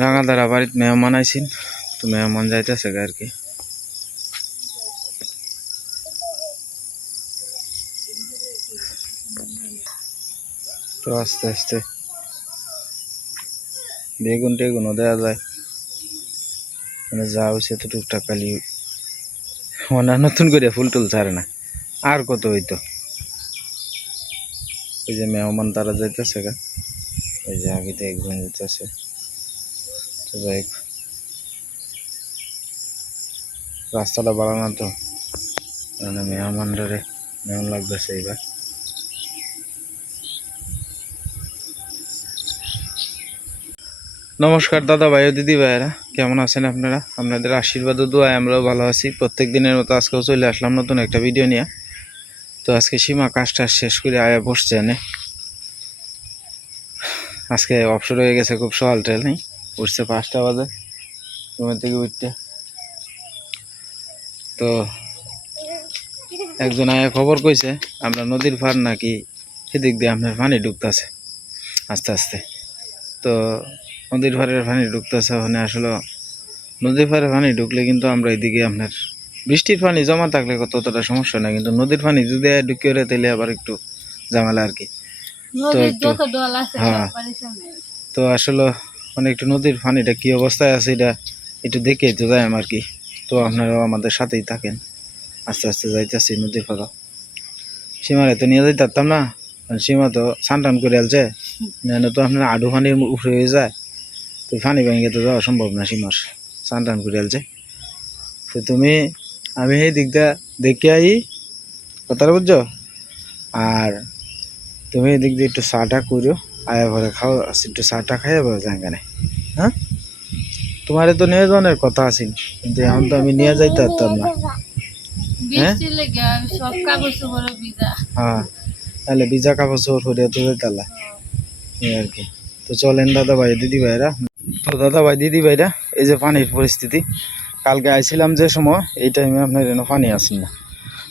রাঙাদারা বাড়িতে মেহমান আইসিন, তো মেহমান যাইতেছে আর কি। তো আস্তে আস্তে বেগুন টেগুনও দেওয়া যায়। মানে যা হয়েছে তো টুকটাক খালি মানে নতুন করে ফুল টুল ছাড়ে না। আর কত হইতো? ওই যে মেহমান তারা যাইতেছে গা। ওই যে আগে একজন যাইতেছে। তো যাই রাস্তাটা বাড়ানো তো। মানে মেহমানরে মেহমান লাগতেছে এইবার। নমস্কার দাদা ভাই ও দিদি ভাইয়েরা, কেমন আছেন আপনারা? আপনাদের আশীর্বাদ ও দোয়ায় আমরাও ভালো আছি। প্রত্যেক দিনের মতো আজকেও চলে আসলাম নতুন একটা ভিডিও নিয়ে। তো আজকে সীমা কাজটা শেষ করে আয়া বসছে আজকে অবসর হয়ে গেছে খুব সকাল ট্রেল নেই। উঠছে পাঁচটা বাজে ঘুমের থেকে উঠতে তো একজন আয়া খবর কইছে আমরা নদীর পার নাকি সেদিক দিয়ে আপনার পানি ঢুকতেছে আস্তে আস্তে। তো নদীর পাড়ের পানি ঢুকতেছে ওখানে আসলে নদীর পাড়ে পানি ঢুকলে কিন্তু আমরা এদিকে আপনার বৃষ্টির পানি জমা থাকলে কতটা সমস্যা না কিন্তু নদীর পানি যদি ঢুকে ওরে তাহলে আবার একটু ঝামেলা আর কি। তো একটু- হ্যাঁ। তো আসলে মানে একটু নদীর পানিটা কি অবস্থায় আছে এটা একটু দেখে তো যাই আর কি। তো আপনারাও আমাদের সাথেই থাকেন। আস্তে আস্তে যাইতেছি নদীর পাড়া। সীমারে তো নিয়ে যাইতে পারতাম না। কারণ সীমা তো স্নান টান করে আলছে। না তো আপনার আডু পানির উপরে হয়ে যায়। তো পানি ভেঙে তো যাওয়া সম্ভব না সীমার। স্নান টান করে আলছে। তো তুমি, আমি এই দিকটা দেখে আই কথাটা বুঝছ? আর তুমি এদিক দিয়ে একটু চাটা করো আয়া ঘরে খাও একটু চাটা খাই আবার জায়গা নেই হ্যাঁ? তোমার তো নিয়ে যাওয়ার কথা আছিল কিন্তু এখন তো আমি নিয়ে যাইতে পারতাম না। হ্যাঁ? হ্যাঁ তাহলে ভিজা কাপড় চোপড় হরিয়া তো যাইতালা এই আর কি। তো চলেন দাদা ভাই দিদি ভাইরা। তো দাদা ভাই দিদি ভাইরা এই যে পানির পরিস্থিতি। কালকে আইছিলাম যে সময় এই টাইমে আপনার যেন পানি আসেন না।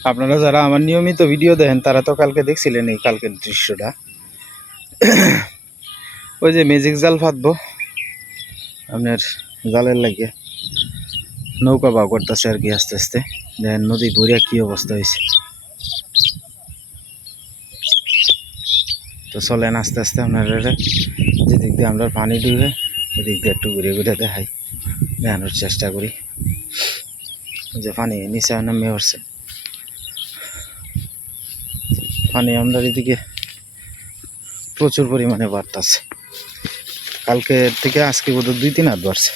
আপনারা যারা আমার নিয়মিত ভিডিও দেখেন তারা তো কালকে দেখছিলেন এই কালকের দৃশ্যটা। ওই যে ম্যাজিক জাল ফাঁদবো। আপনার জালের লাগে নৌকা বা করতেছে আর কি আস্তে আস্তে। দেখেন নদী ভরিয়া কি অবস্থা হয়েছে তো চলেন আস্তে আস্তে আপনারা যেদিক দিয়ে আমরা পানি ডুবে এদিক দিয়ে একটু ঘুরে ঘুরে দেখাই। দেখানোর চেষ্টা করি। যে পানি নিচে নামে পড়ছে। পানি আমরা এদিকে প্রচুর পরিমাণে বাড়তেছে। কালকে থেকে আজকে বোধ দুই তিন হাত বাড়ছে।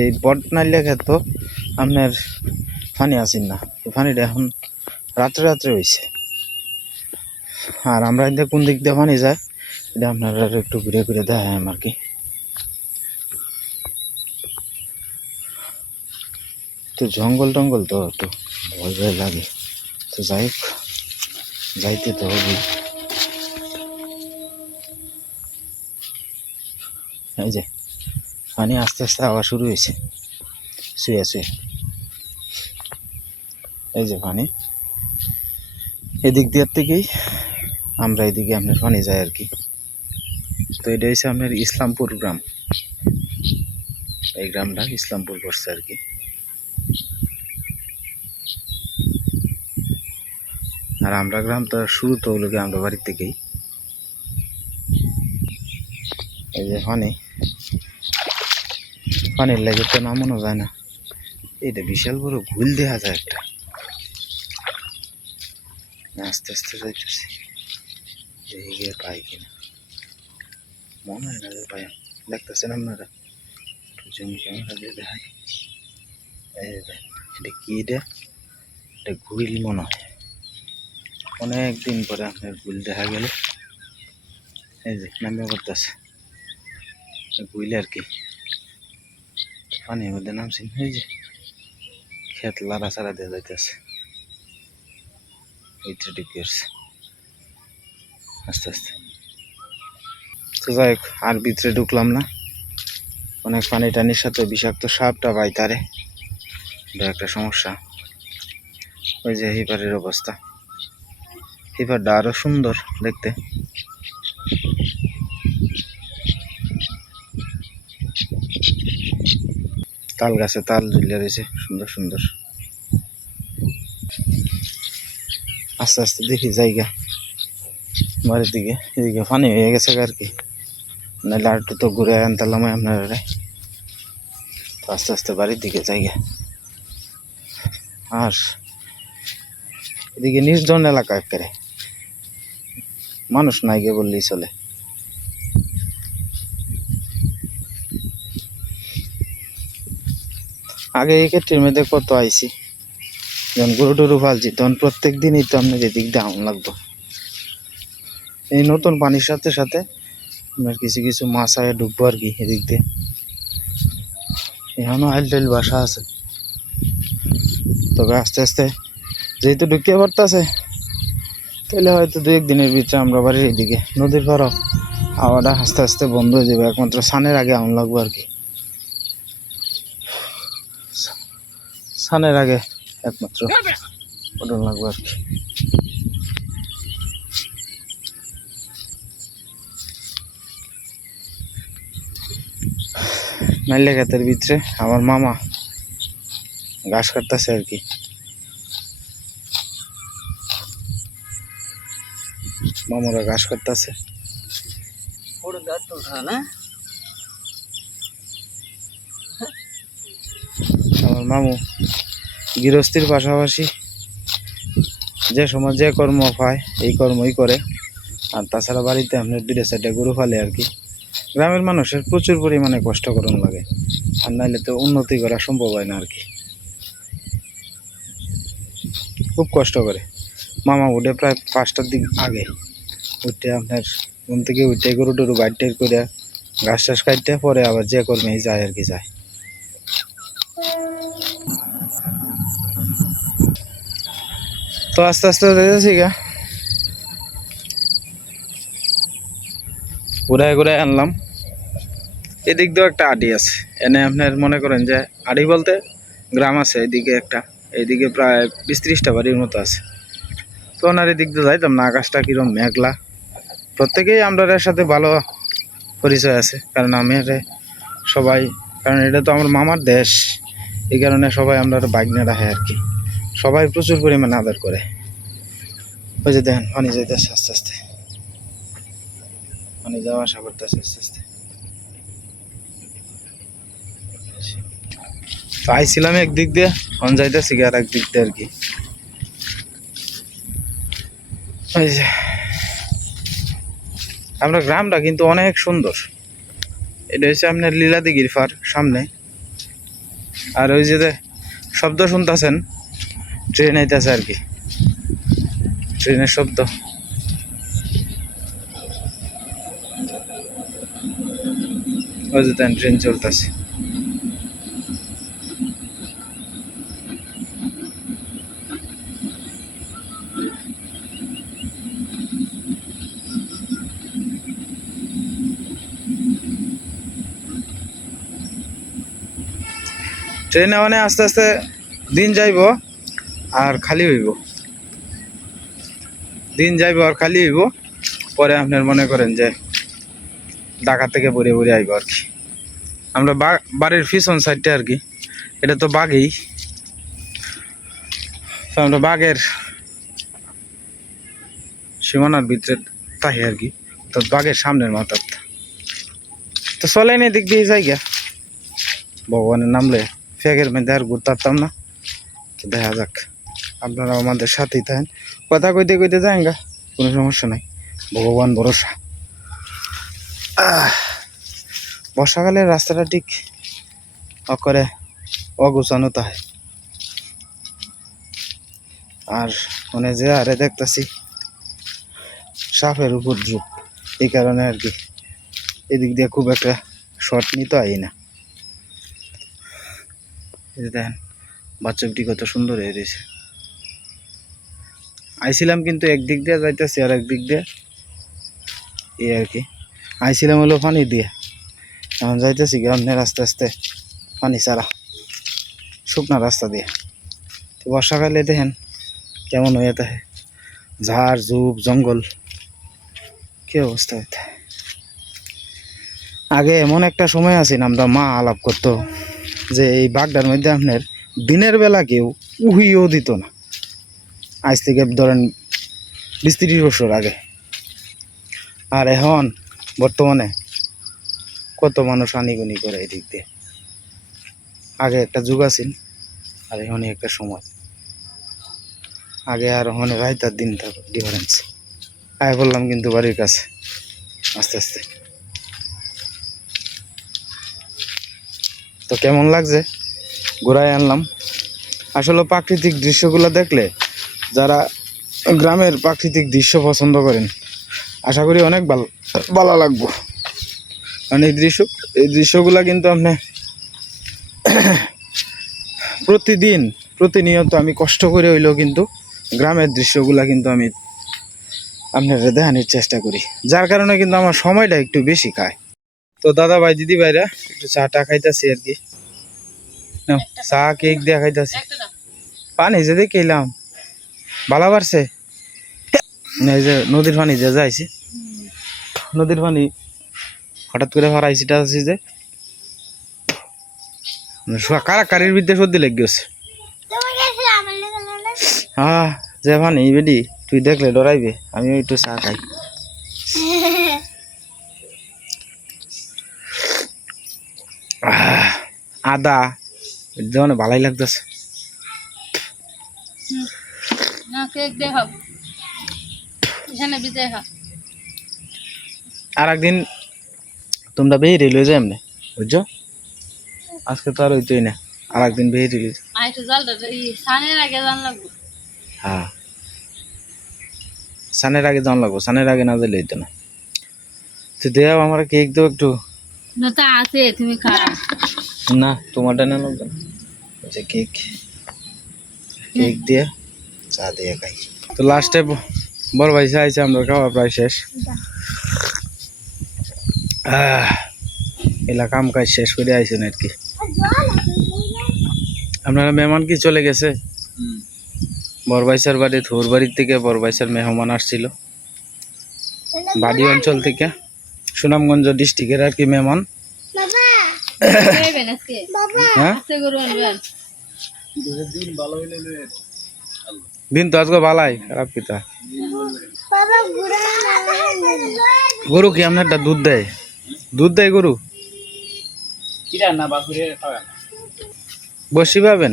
এই বটনাল লেখা তো আপনার ফানি আসেন না। পানিটা এখন রাত্রে রাত্রে হয়েছে আর আমরা এদিকে কোন দিক দিয়ে পানি যায়, এটা আপনারা একটু ঘুরে ঘুরে দেখায় আর কি। তো জঙ্গল টঙ্গল তো একটু ভয় ভয় লাগে। তো যাই হোক। যাইতে তো হবে এই যে, পানি আস্তে আস্তে আওয়া শুরু হয়েছে। শুয়ে শুয়ে। এই যে পানি। এদিক দিয়ার থেকেই আমরা এদিকে আপনার পানি যাই আর কি। তো এটা হচ্ছে আপনার ইসলামপুর গ্রাম। এই গ্রামটা ইসলামপুর পড়ছে আর কি। আর আমরা গ্রাম তো শুরু তো হলো আমরা বাড়ির থেকেই। এই যে পানি পানির লাগে তো নামানো যায় না। এটা বিশাল বড় ঘুল দেখা যায় একটা। আস্তে আস্তে যাইতেছি। দেখি গিয়ে পাই কিনা। মনে হয় না যে পাই। দেখতেছেন আপনারা? জমি ক্যামেরা দিয়ে দেখাই। এটা কি এটা? এটা ঘুইল মনে হয়। অনেক দিন পরে আপনার ঘুইল দেখা গেল। এই যে, নামে করতেছে। ঘুইল আর কি। পানির মধ্যে নামছেন এই যে। ক্ষেত লাড়া ছাড়া দিয়ে যাইতেছে। এইটা ঢুকেছে আস্তে আস্তে। তো যাই হোক, আর ভিতরে ঢুকলাম না। অনেক পানি টানির সাথে বিষাক্ত সাপটা পাই তারে এটা একটা সমস্যা। ওই যে হিপারের অবস্থা। হিপারটা আরও সুন্দর দেখতে। তাল গাছে তাল ঝুলিয়ে রয়েছে, সুন্দর সুন্দর। আস্তে আস্তে দেখি জায়গা। বাড়ির দিকে, এদিকে পানি হয়ে গেছে আর কি। নাহলে আর তো ঘুরে আনতাম আপনারা তো আস্তে আস্তে বাড়ির দিকে জায়গা। আর এদিকে নির্জন এলাকা একেবারে। মানুষ নাই গে বললেই চলে। আগে এই ক্ষেত্রের মধ্যে কত আইছি? যখন গরু টরু ফালছি তখন প্রত্যেক দিনই তো আপনার এদিক দিয়ে লাগতো এই নতুন পানির সাথে সাথে আপনার কিছু কিছু মাছ আগে ঢুকবো আর কি এদিক দিয়ে। এখনও আইল টাইল বাসা আছে। তবে আস্তে আস্তে যেহেতু ঢুকিয়ে পারতেছে তাহলে হয়তো দু এক দিনের ভিতরে আমরা বাড়ির এদিকে নদীর পাড়াও হাওয়াটা আস্তে আস্তে বন্ধ হয়ে যাবে, একমাত্র সানের আগে আউন লাগবো আর কি। সানের আগে একমাত্র ওটা লাগবে আর কি। নাইলে খাতের ভিতরে আমার মামা ঘাস কাটতেছে আর কি। মামারা ঘাস কাটতেছে। আমার মামু গৃহস্থির পাশাপাশি যে সময় যে কর্ম পায় এই কর্মই করে। আর তাছাড়া বাড়িতে আপনার দুটো চারটা গরু ফালে আর কি। গ্রামের মানুষের প্রচুর পরিমাণে কষ্ট করণ লাগে। আর নাইলে তো উন্নতি করা সম্ভব হয় না আর কি। খুব কষ্ট করে। মামা উঠে প্রায় পাঁচটার দিক আগে। উঠে আপনার ঘুম থেকে উঠে গরু টরু বাইর টাইর করে ঘাস টাস কাটতে পরে আবার যে কর্মে যায় আর কি যায়। তো আস্তে আস্তে যাইতেছি গা। ঘুরায় ঘুরায় আনলাম। এদিক দিয়েও একটা আড়ি আছে। এনে আপনার মনে করেন যে আড়ি বলতে গ্রাম আছে, এদিকে একটা, এদিকে প্রায় বিশ ত্রিশটা বাড়ির মতো আছে। তো ওনার এদিক দিয়ে যাইতাম না, আকাশটা কিরম মেঘলা। প্রত্যেকেই আমরা এর সাথে ভালো পরিচয় আছে, কারণ আমি সবাই, কারণ এটা তো আমার মামার দেশ, এই কারণে সবাই আমরা বাইক রাখে আর কি। সবাই প্রচুর পরিমাণে আদর করে। ওই যে দেখেন পানি যাইতেছে আস্তে আস্তে। পানি যাওয়া আসা করতেছে আস্তে আস্তে। তো আইছিলাম একদিক দিয়ে অন যাইতেছি আর এক দিক দিয়ে আর কি। ওই যে। আমরা গ্রামটা কিন্তু অনেক সুন্দর। এটা হচ্ছে আপনার লীলাদিগির ফার সামনে। আর ওই যে শব্দ শুনতেছেন, ট্রেন আইতেছে আর কি। ট্রেনের শব্দ। ওই যে ট্রেন চলতেছে। ট্রেনে মানে আস্তে আস্তে দিন যাইব আর খালি হইব। দিন যাইব আর খালি হইব, পরে আপনার মনে করেন যে ঢাকা থেকে বড়ে বড়ে আইব আর কি। আমরা বাড়ির পিছন সাইডটা আর কি, এটা তো বাঘেই। আমরা বাঘের সীমানার ভিতরে তাই আর কি, তো বাঘের সামনের মাথার। তো চলেন এদিক দিয়ে যাই গা ভগবানের নামলে ফেকের মধ্যে আর ঘুরতে পারতাম না দেখা যাক আপনারা আমাদের সাথেই থাকেন। কথা কইতে কইতে যান গা কোনো সমস্যা নাই। ভগবান ভরসা। আহ, বর্ষাকালের রাস্তাটা ঠিক অকরে অগোছানো তাই। আর মানে যে আরে দেখতাছি সাপের উপদ্রব। এই কারণে আর কি। এদিক দিয়ে খুব একটা শর্ট নিতে হয় না। এই যে দেখেন বাচ্চাটি কত সুন্দর হয়ে রয়েছে। আইছিলাম কিন্তু একদিক দিয়ে যাইতেছি আর একদিক দিয়ে এই আর কি। আইছিলাম হলো পানি দিয়ে। এখন যাইতেছি গ্রামের আস্তে আস্তে পানি ছাড়া, শুকনা রাস্তা দিয়ে। তো বর্ষাকালে দেখেন কেমন হয়ে থাকে। ঝাড়, ঝুপ, জঙ্গল, কি অবস্থা হইতে আগে এমন একটা সময় আছে, নামটা মা আলাপ করতো। যে এই বাগদার মধ্যে আপনার দিনের বেলা কেউ উহিও দিত না। আজ থেকে ধরেন বিশ তিরিশ বছর আগে। আর এখন বর্তমানে কত মানুষ আনিগুনি করে এদিক দিয়ে। আগে একটা যুগ আছিল, আর এখনই একটা সময়। আগে আর ওখানে রাইত আর দিন থাকো ডিফারেন্স আয় বললাম কিন্তু বাড়ির কাছে, আস্তে আস্তে। তো কেমন লাগছে? ঘোরায় আনলাম। আসলে প্রাকৃতিক দৃশ্যগুলো দেখলে যারা গ্রামের প্রাকৃতিক দৃশ্য পছন্দ করেন, আশা করি অনেক ভালো ভালো লাগবো। কারণ এই দৃশ্য এই দৃশ্যগুলো কিন্তু আপনি প্রতিদিন, প্রতিনিয়ত আমি কষ্ট করে হইলেও কিন্তু গ্রামের দৃশ্যগুলো কিন্তু আমি আপনারা দেখানোর চেষ্টা করি। যার কারণে কিন্তু আমার সময়টা একটু বেশি খায়। তো দাদা ভাই দিদি ভাইরা একটু চাটা খাইতেছি আর কি। চা কেক দিয়ে খাইতেছি। পানি যে খেলাম। ভালো পারছে এই যে নদীর পানি যে যাইছে নদীর পানি হঠাৎ করে হারাইছি টাইছি যে। কারাকারির বিদ্যে সর্দি লেগে গেছে। হ্যাঁ যে পানি বেডি তুই দেখলে ডরাইবে আমি একটু চা খাই। আদা যেমন ভালোই লাগতেছে। আর একদিন তোমরা বেরিয়ে রইল যে এমনি বুঝছ? আজকে তো আর হইতোই না আর একদিন জান লাগবো। হ্যাঁ। সানের আগে জান লাগবো সানের আগে না দিলে হইতো না। তো দেও আমার কেক দাও একটু। না তা আছে তুমি খাও না তোমারটা না লাগবে না আচ্ছা কেক। কেক দিয়ে চা দিয়ে খাই। তো লাস্টে বড় ভাই চাইছে আমরা খাওয়া প্রায় শেষ। আহ, এলা কাম কাজ শেষ করে আইছেন আর কি। আপনারা মেহমান কি চলে গেছে? বরবাইসার বাড়ি থোর বাড়ির থেকে বরবাইসার মেহমান আসছিল। বাড়ি অঞ্চল থেকে। সুনামগঞ্জ ডিস্ট্রিক্টের আর কি মেহমান? আজকে? হ্যাঁ? গরু দিন তো আজকে ভালাই খারাপ পিতা গরু কি আপনার একটা দুধ দেয়? দুধ দেয় গরু? বসি পাবেন?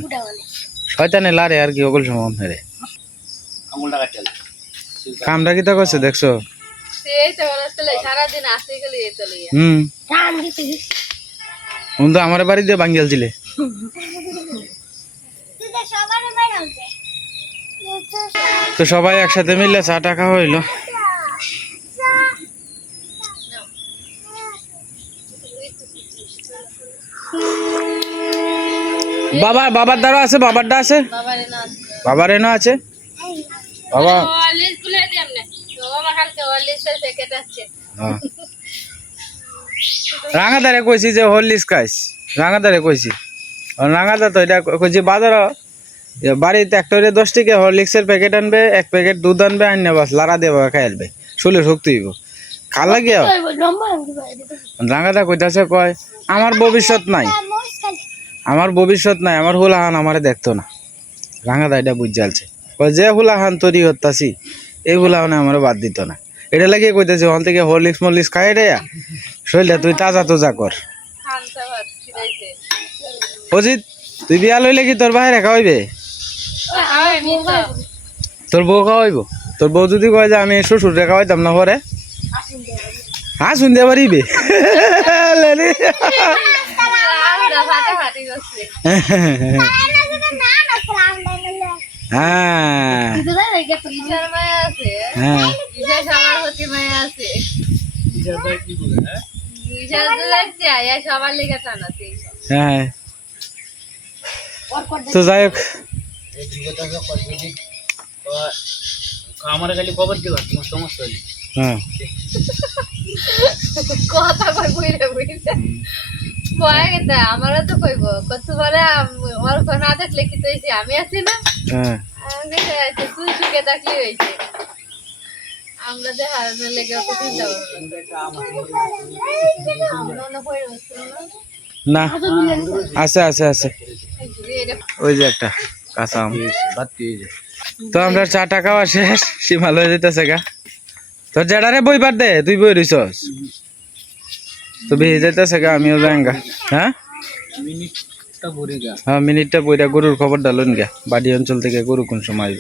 শয়তানে লারে আর কি ওগুলো সমান হেরে কামটা কি তা করছে দেখছ? হুম। উনি তো আমার বাড়ি দিয়ে বাঙ্গিয়াল ছিলে। তো সবাই একসাথে মিললে চা টাকা হইল। বাবা বাবার দ্বারা আছে বাবার বাবারটা আছে? বাবারে না বাবার এনো আছে? বাবা ওয়ালিস গুলে দিই আমনে তো বাবা কালকে ওয়ালিস এর প্যাকেট আছে হ্যাঁ। রাঙাদারে কইছি যে হরলিক্স খাইস। রাঙাদারে কইছি। রাঙাদা তো এটা কইছি বাজার বাড়িতে একটা করে দশ টাকা হরলিক্সের প্যাকেট আনবে এক প্যাকেট দুধ আনবে আনবে বাস লারা দিয়ে বাবা খাই আনবে। শুলে শক্তি হইব। খাল লাগিয়া রাঙাদা কইতাছে কয় আমার ভবিষ্যৎ নাই। আমার ভবিষ্যৎ নাই আমার হুলাহান আমারে দেখতো না। রাঙাদা এটা বুঝ জ্বালছে। কয় যে হুলাহান তৈরি হতাছি এই হুলাহানে আমার বাদ দিত না। এটা লাগিয়ে কইতেছে ওখান থেকে হরলিক্স মরলিক্স খাই রে শরীরটা তুই তাজা তোজা কর। অজিত তুই বিয়া লইলে কি তোর বাইরে খাওয়াইবে? তোর বউ খাওয়াইব? তোর বউ যদি কয় যে আমি শ্বশুরে খাওয়াইতাম না পরে? হ্যাঁ শুনতে পারিবে লেলি। লেগে টানাতে হ্যাঁ। তো যাই হোক। আমার খালি খবর দিবা তোমার সমস্যা হ্যাঁ। কথা কই বুইরে বুইরে কয় গেছে আমারও তো কইব। কত বলে ওর কোন না দেখলে কি তো আমি আছি না? হ্যাঁ। তুই সুখে থাকলে হয়েছে। আমরা যে হারানোর লেগে আমরা না। না আছে আছে আছে। ওই যে একটা কাঁচা আম। তো আমরা চাটা খাওয়া শেষ সীমাল হয়ে যেতেছে গা। তোর জেডারে বই পার দে তুই বই রইছস। তো বেয়ে যেতেছে গা আমিও যাই গা। হ্যাঁ? হ্যাঁ মিনিটটা বইটা গরুর খবর ডালুন গা বাড়ি অঞ্চল থেকে গরু কোন সময় আইব।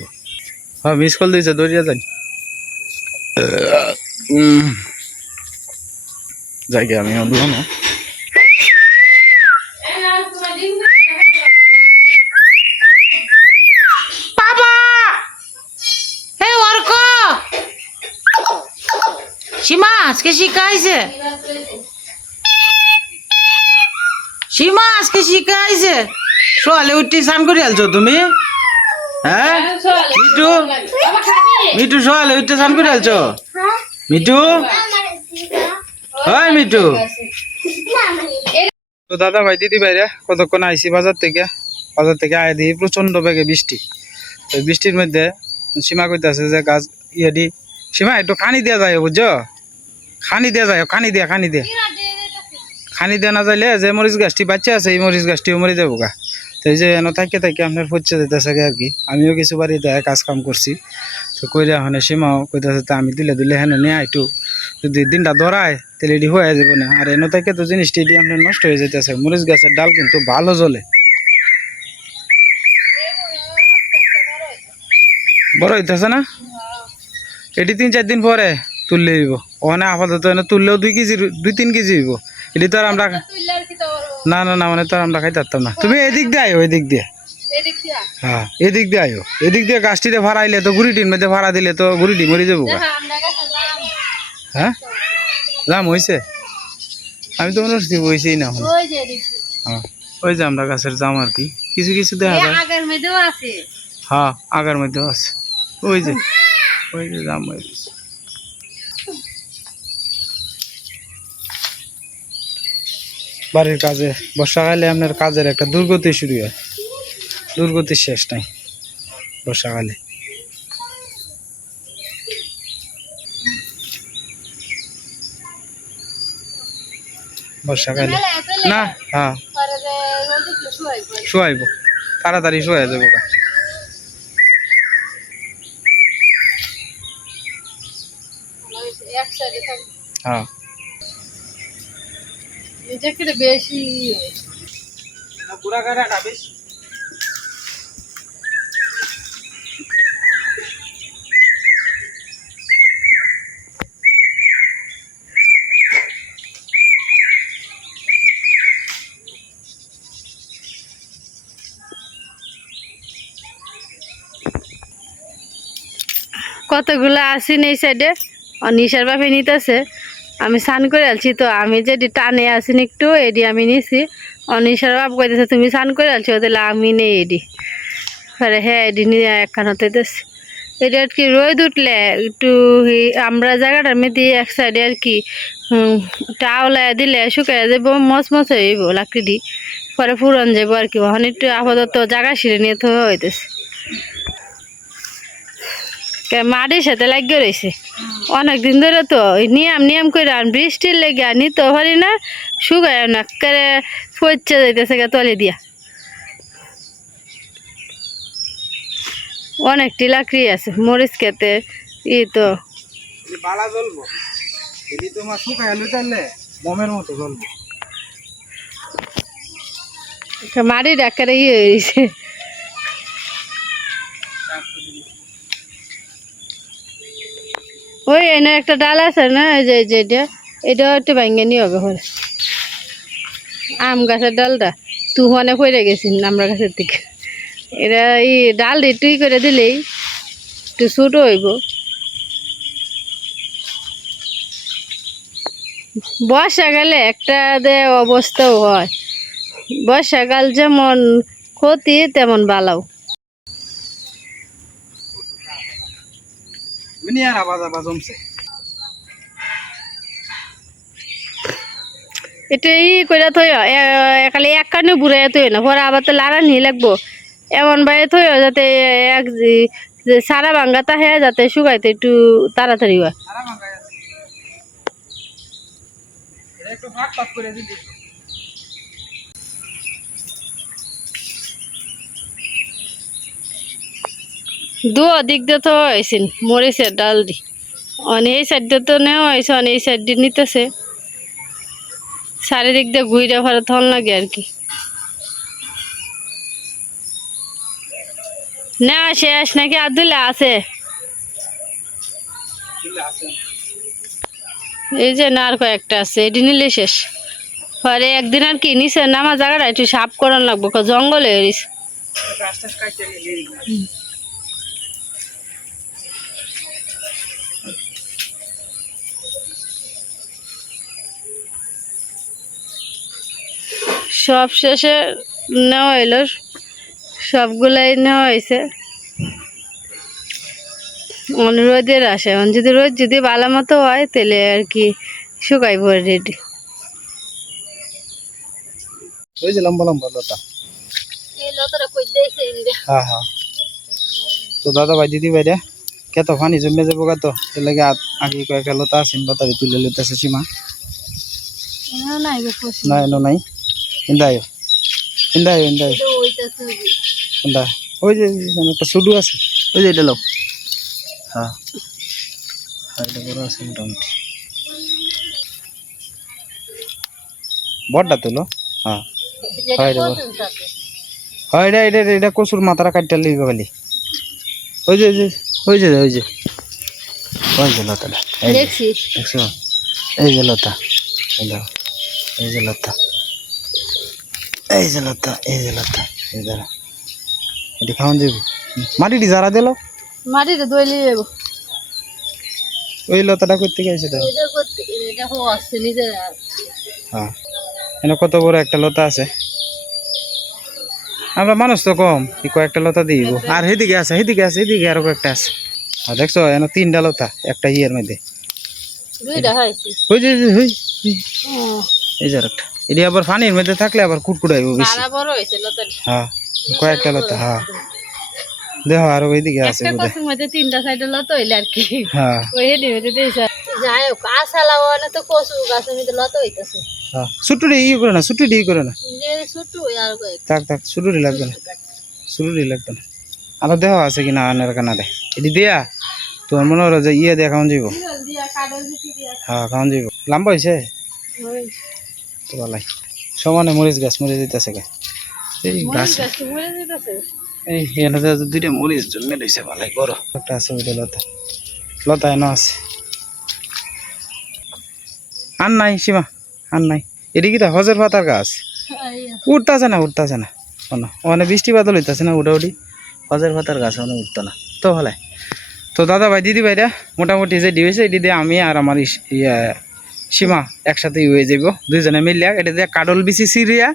হ্যাঁ মিস কল দিয়েছে দৌড়িয়া যাই। যাই গে আমি অন্ধ না বাবা! হে অর্ক সীমা আজকে শিখাইছে সীমা আজকে শিখাইছে সোয়ালে উঠতে স্নান করে আলছো তুমি? হ্যাঁ? মিঠু? মিঠু সোয়ালে উঠতে স্নান করে আলছো? মিঠু? হয় মিঠু? তো দাদা ভাই দিদি ভাইরা কতক্ষণ আইসি বাজার থেকে? বাজার থেকে আয় দিই প্রচণ্ড বেগে বৃষ্টি। তো বৃষ্টির মধ্যে সীমা কইতাছে যে গাছ ইয়ে দি সীমা একটু খানি দেওয়া যায় বুঝছ? খানি দেওয়া যায় খানি দিয়া খানি দিয়া। খানি দেওয়া না যাইলে যে মরিচ গাছটি বাচ্চা আছে, এই মরিচ গাছটিও মরে যাব গা। তো এই যে এনে থাকে থাকে আপনার পচে যেতেছে আর কি। আমিও কিছু বাড়ি দেয় কাজ কাম করছি। তো কইরা হনে সীমাও কইতাছে তা আমি দিলে দিলে হেন নিয়ে একটু যদি দিনটা ধরায়, তাহলে এটি হয়ে যাবে না। আর এনে থেকে তো জিনিসটি এটি আপনার নষ্ট হয়ে যেতেছে মরিচ গাছের ডাল কিন্তু ভালো জ্বলে। বড় হইতেছে না? এটি তিন চার দিন পরে তুললে হইব। ওখানে আপাতত এনে তুললেও দুই কেজি, দুই তিন কেজি হইব। এটি তো আর আমরা না না না মানে তো আর আমরা খাই পারতাম না। তুমি এদিক দিয়ে আয়ো এদিক দিয়ে। হ্যাঁ এদিক দিয়ে আয়ো। এদিক দিয়ে গাছটিতে ভাড়াইলে তো গুড়িটির মধ্যে ভাড়া দিলে তো গুড়িটি মরে যাব। হ্যাঁ? দাম হয়েছে আমি তো মনে হচ্ছি বইছেই না ওই যে হ্যাঁ ওই যে আমরা গাছের জাম আর কি। কিছু কিছু দেখা যায়। আগের মধ্যেও আছে। হ্যাঁ আগার মধ্যে আছে। ওই যে ওই যে জাম হয়ে বাড়ির কাজে বর্ষাকালে আপনার কাজের একটা দুর্গতি শুরু হয়। দুর্গতির শেষ নাই বর্ষাকালে বর্ষাকালে না হ্যাঁ। শুয়াই। শোয়াইব। তাড়াতাড়ি শোয়া যাব হ্যাঁ। বেশি। কতগুলো আসিন এই সাইডে? নিশার বাপে নিতেছে। আমি স্নান করে আলছি, তো আমি যেটি টানে আসিন একটু, এডি আমি নিছি। অনিশার বাপ কইতেছে, তুমি স্নান করে আলছি? তাহলে আমি নেই এডি। আরে হ্যাঁ এডি নিয়ে একখান হতে দিতেছে এটা আর কি রোদ উঠলে, একটু আমরা জায়গাটার মধ্যে এক সাইডে আর কি টাওলায় দিলে শুকায় যাব মচ হয়ে যাব লাকড়ি পরে ফুরন যাব আর কি, ওখানে একটু আপাতত জায়গা সিঁড়ে নিয়ে তো হইতেছে। মাটির সাথে লাগিয়ে রয়েছে। অনেক দিন ধরে তো নিয়ম নিয়ম করে আর বৃষ্টির লেগে আর নিতে পারি না শুকায় না করে পচে যাইতেছে গে তলে দিয়া। অনেকটি লাকড়ি আছে মরিচ খেতে ই তো। বালা জ্বলবো তোমার শুকায় লুটালে বমের মতো জ্বলবো। মাটি ডাক্তারে ইয়ে হয়েছে ওই এনে একটা ডাল আছে না, এই যে যে এটা এটা একটু ভাঙ্গে নিয়ে হবে হলে আম গাছের ডালটা, তুফানে পড়ে গেছি আমরা গাছের থেকে এটা এই ডাল টুই করে দিলেই একটু ছোটো হইব। বর্ষাকালে একটা দে অবস্থাও হয়। বর্ষাকাল যেমন ক্ষতি, তেমন বালাও। দুনিয়ার আবাজ আবাজ জমছে। এটা ই করে থই খালি এক কানে বুড়াই থই না পরে আবার তো লাড়া নিয়ে লাগবো। এমন ভাবে থই যাতে এক সারা ভাঙ্গাতা হ্যাঁ যাতে শুকাইতে একটু তাড়াতাড়ি হয়। একটু ভাগ ভাগ করে দু দিক দিয়ে তো হয়েছেন মরিচের ডাল দি অনেক এই সাইড তো নেওয়া হয়েছে, অনেক এই সাইড দিয়ে নিতেছে। চারিদিক দিয়ে ঘুরে ফেরা থল লাগে আর কি। না শেষ নাকি? আদুলা আছে। এই যে না, আর কয়েকটা আছে, এটি নিলে শেষ। পরে একদিন আর কি নিছে নামা জায়গাটা একটু সাফ করান লাগবো জঙ্গল হয়ে সব শেষে নেওয়া হইল। সবগুলাই নেওয়া হয়েছে অনুরোধের আসে অন যদি রোদ যদি ভালো মতো হয় তাহলে আর কি শুকাইব রেডি ওই যে লম্বা লম্বা লতা। এই লতাটা কই দিয়েছে হ্যাঁ হ্যাঁ। তো দাদা ভাই দিদি ভাই রে কেত ফানি জমে যাব গা তো? লাগে আগে কয়েকটা লতা আছে লতারি তুলে লইতেছে সীমা। নাই গো না নাই। ইন্দায়। ইন্দায় ইন্দায়। ইন্দা ওই যে একটা সুডু আছে। ওই যে এটা লো হ্যাঁ। হ্যাঁ এটা বড় আছে মোটামুটি। বড়টা তুলো হ্যাঁ। হয় এটা এটা এটা কচুর মাথাটা কাটতে লিখবে খালি। ওই যে ওই যে ওই যে ওই যে। লতাটা। এই যে, দেখছি। এই যে লতা। এই যে লতা। এই যে লতা এই যে লতা এই দাঁড়া। এটি খাওয়ান যাব মাটিটি যারা দিল? মাটিতে দইলি যাব ওই লতাটা করতে গেছে তো। হ্যাঁ। এখানে কত বড় একটা লতা আছে। আমরা মানুষ তো কম কি কয়েকটা লতা দিব আর সেদিকে আছে সেদিকে আছে এদিকে আরও কয়েকটা আছে। আর দেখছ এখানে তিনটা লতা একটা ইয়ের মধ্যে। দুইটা হয়েছে ওই যে ওই যে, ওই এই যে আরেকটা। এটি আবার পানির মধ্যে থাকলে আবার কুটকুটাইব বেশি। হ্যাঁ কয়েকটা লতা হ্যাঁ। দেহ আর ওইদিকে আছে তিনটা সাইডে লতা হইলে আর কি। হ্যাঁ। ওই হেডি মধ্যে দিয়েছে যাই হোক আশা লাগানো তো কচু গাছের লতা হইতেছে। হ্যাঁ। ছুটুরি ইয়ে করে না ছুটুরি ইয়ে করে না। থাক থাক ছুটুরি লাগবে না। ছুটুরি লাগবে না। আরও দেহ আছে কিনা আনের কানারে এটি দিয়া তোমার মনে হলো যে ইয়ে দিয়ে খাওয়ান যাইব? হ্যাঁ খাওয়ান যাইব। লম্বা হয়েছে তো ভালাই সমানে মরিচ গাছ মরিচ দিতেছে গে এই গাছ। দুইটা মরিচ জন্মে রয়েছে ভালাই বড়। একটা আছে ওইটা লতা। লতা এনে আছে। আর নাই সীমা আর নাই। এটি কি হজের পাতার গাছ? উঠতেছে না উঠতেছে না। কোনো ওখানে বৃষ্টি বাদল হইতেছে না উঠা উঠি। হজের পাতার গাছ ওখানে উঠতো না। তো ভালাই। তো দাদা ভাই দিদি ভাইরা মোটামুটি যে দিয়েছে এটি দিয়ে আমি আর আমার ইয়া সীমা একসাথে হয়ে যাব দুইজনে মিলিয়া। এটা দিয়ে কাডল বিচি সিরিয়া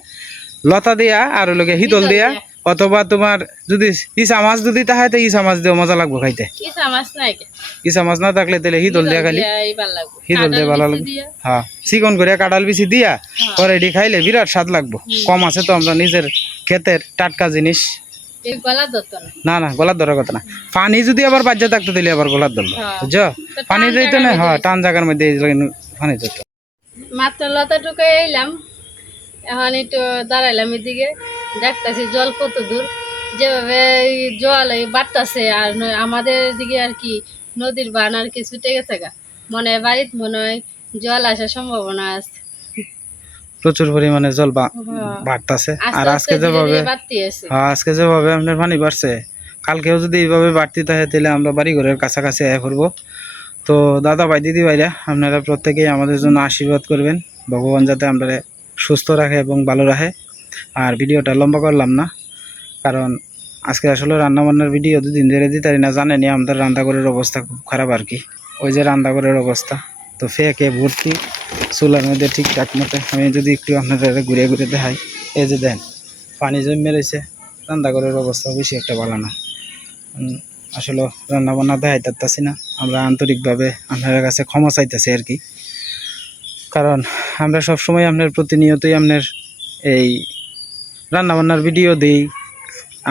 লতা দিয়া আর লোকে হিদল দিয়া। অথবা তোমার যদি ইসা মাছ যদি তাহাই তো ইসা মাছ দিয়ে মজা লাগবে খাইতে। ইসা মাছ না থাকলে তাহলে হিদল দিয়া খালি। হিদল দিয়ে ভালো লাগবে। হ্যাঁ চিকন করে কাঁঠাল বিচি দিয়া পরে এটি খাইলে বিরাট স্বাদ লাগবো। কম আছে তো আমরা নিজের ক্ষেতের টাটকা জিনিস। না। না গলার ধরার কথা না। পানি যদি আবার বাজ্যা থাকতো তাহলে আবার গলার ধরলো হ্যাঁ। বুঝছ? পানি দিতে না হ্যাঁ টান জায়গার মধ্যে পানি দিত মাত্র লতা টুকে এলাম এখন একটু দাঁড়াইলাম এদিকে দেখতেছি জল কত দূর। যেভাবে জল এই বাড়তাছে আর আমাদের দিকে আর কি নদীর বান আর কি ছুটে গেছে গা মনে হয় বাড়িত মনে হয় জল আসার সম্ভাবনা আছে। প্রচুর পরিমাণে জল হ্যাঁ। বাড়তাছে। আর আজকে যেভাবে হ্যাঁ আজকে যেভাবে আপনার পানি বাড়ছে কালকেও যদি এইভাবে বাড়তি থাকে তাহলে আমরা বাড়ি ঘরের কাছাকাছি আয় করব। তো দাদা ভাই, দিদি ভাইরা, আপনারা প্রত্যেকেই আমাদের জন্য আশীর্বাদ করবেন। ভগবান যাতে আমরা সুস্থ রাখে এবং ভালো রাখে। আর ভিডিওটা লম্বা করলাম না, কারণ আজকে আসলে রান্নাবান্নার ভিডিও দুদিন ধরে দিতে না জানেনি আমাদের রান্নাঘরের অবস্থা খুব খারাপ আর কি। ওই যে রান্নাঘরের অবস্থা, তো ফেকে, ভর্তি, চুলার মধ্যে ঠিকঠাক মতো আমি যদি একটু আপনাদের ঘুরে ঘুরে দেখাই, এই যে দেন, পানি জমে রয়েছে, রান্নাঘরের অবস্থা বেশি একটা ভালো না। আসলে রান্না বান্না দেখাই পারতাছি না। আমরা আন্তরিকভাবে আপনার কাছে ক্ষমা চাইতেছি আর কি। কারণ আমরা সবসময় আপনার প্রতিনিয়তই আপনার এই রান্নাবান্নার ভিডিও দিই,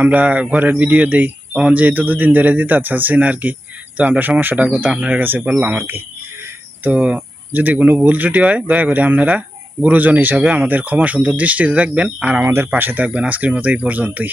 আমরা ঘরের ভিডিও দিই। তখন যেহেতু দুদিন ধরে দিতে চাচ্ছি না আর কি, তো আমরা সমস্যাটার কথা আপনার কাছে বললাম আর কি। তো যদি কোনো ভুল ত্রুটি হয়, দয়া করে আপনারা গুরুজন হিসাবে আমাদের ক্ষমা সুন্দর দৃষ্টিতে দেখবেন আর আমাদের পাশে থাকবেন আজকের মতো এই পর্যন্তই।